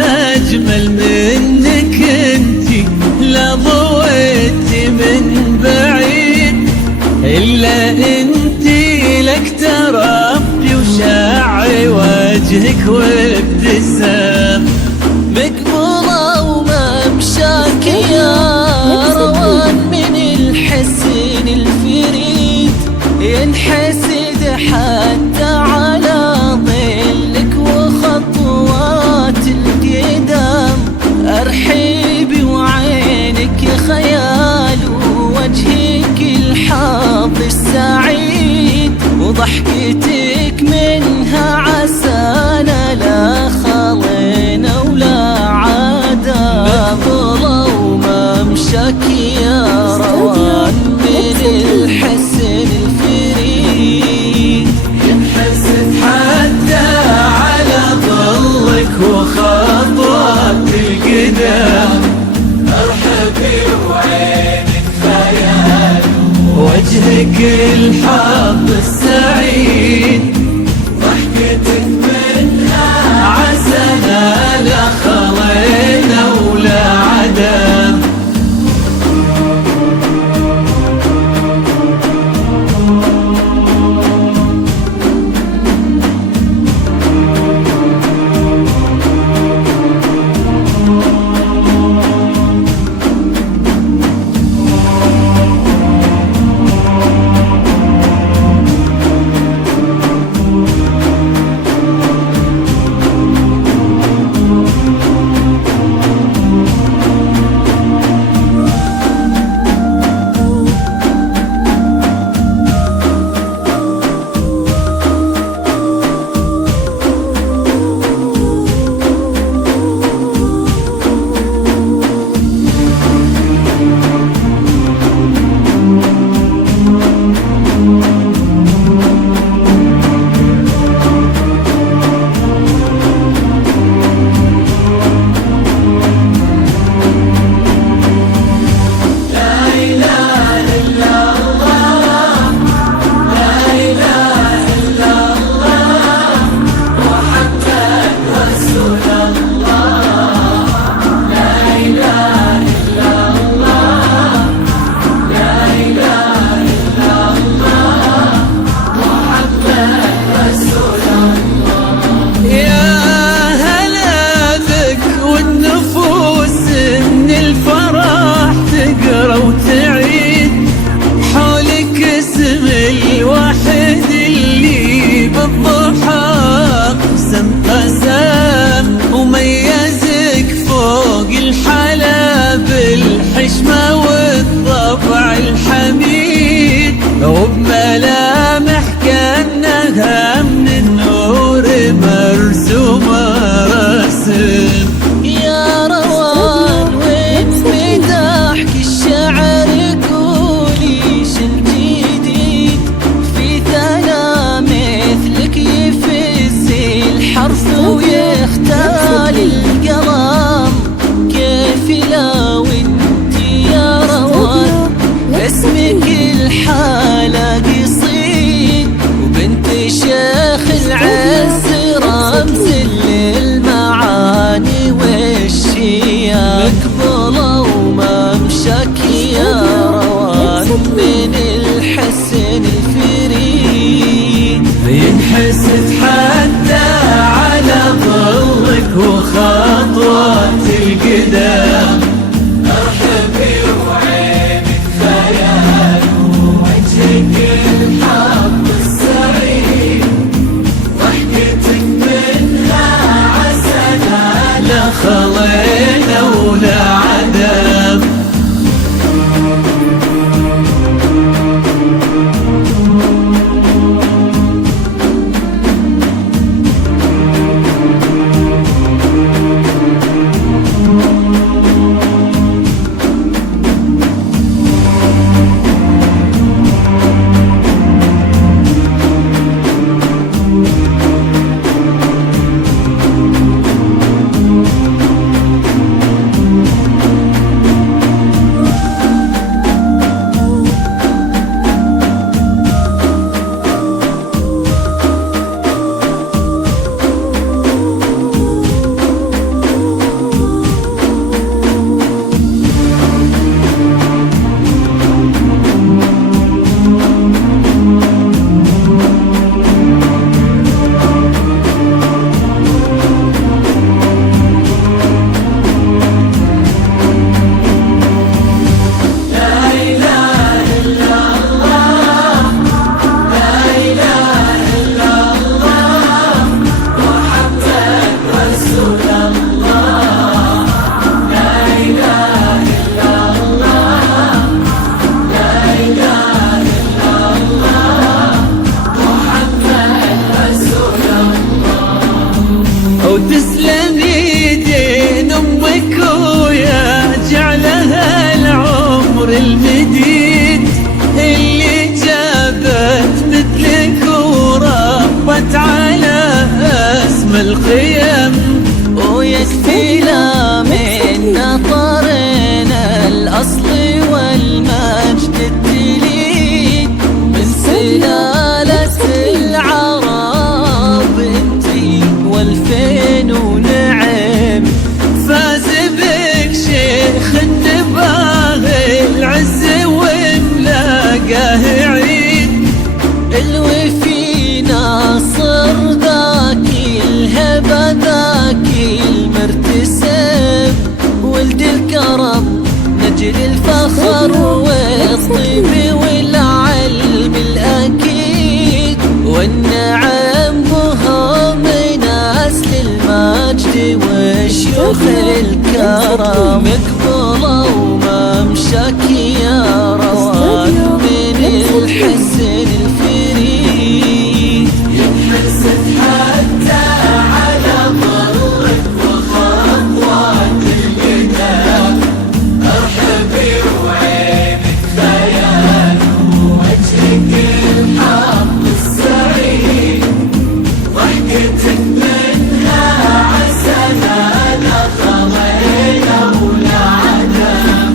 أجمل منك انتي لا ضويتي من بعيد، إلا انتي لك تربي وشاعي وجهك وابتسام، مقبولة وممشاك يا روان من الحسن الفريد، ينحسد حتى على ظلك وخطوات القدام، أرحيبي وعينك خيال ووجهك الحظ السعيد، وضحكتك منها عسانا لا خلينا ولا عدم، مقبولة وممشاك يا روان من الحسن الفريد، ينحسد حتى على ظلك وخطوات القدام، ارحبي وعينك خيال وجهك الحظ السعيد، ضحكتك منها عسنا لا خلينا ولا عدم. بالحشمة والطبع الحميد، وبملامح كأنها من النور مرسومة رسم، يا روان وين مداحك الشعر قولي شن جديد، في ثنا مثلك يفز الحرف ويختال القلم، كيف لو انتي يا روان اسمك الحالة قصيد، وبنت شيخ العز رمز للمعاني والشيام، مقبولة وممشاك يا روان من الحسن الفريد، ينحسد حتى على ظلك وخطوات القدام، ارحبي وعينك خيال ووجهك الحظ السعيد، ضحكتك منها عسنا لا خلينا ولا عدم. المديد اللي جابت مثلك وربت على اسم القيم، ويكفينا من نطرنا الأصل والمجد التليد من سلالة العرب انتي والفين ونعم. فاز بك شيخ النباغي العز وملاقاه عيد، الوفي ناصر ذاكي الهبة ذاكي المرتسم، ولد الكرم نجل الفخر والطيب والعلم الأكيد، والنعم بها من أصل المجد والشيوخ الكرم. مقبلة وممشاك يا روان من الحسن الفريد، ينحسد حتى على ظلك وخطوات القدام. ارحبي وعينك خيال ووجهك الحق السعيد، ضحكتك منها عسلة لا خضينا ولا عدم.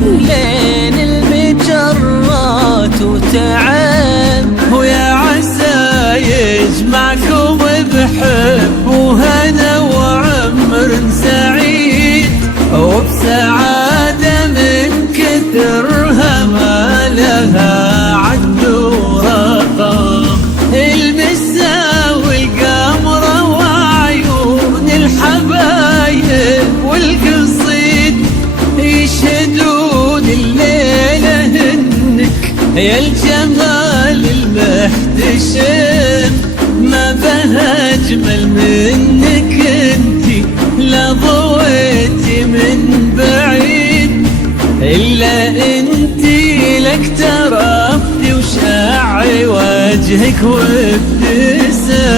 لين المجرات وتعب، ويا عسى يجمعكم بحب وهنا وعمر سعيد، وبسعادة من كثرها ما لها عد ورقم. المسا والقمرة وعيون الحبايب والقصيد يشهدون الليلة هنك يا الجمال المحتشم. ما بها أجمل منك انتي لا ضويتي من بعيد، إلا انتي لك ترفتي وشاعي وجهك وابتسم.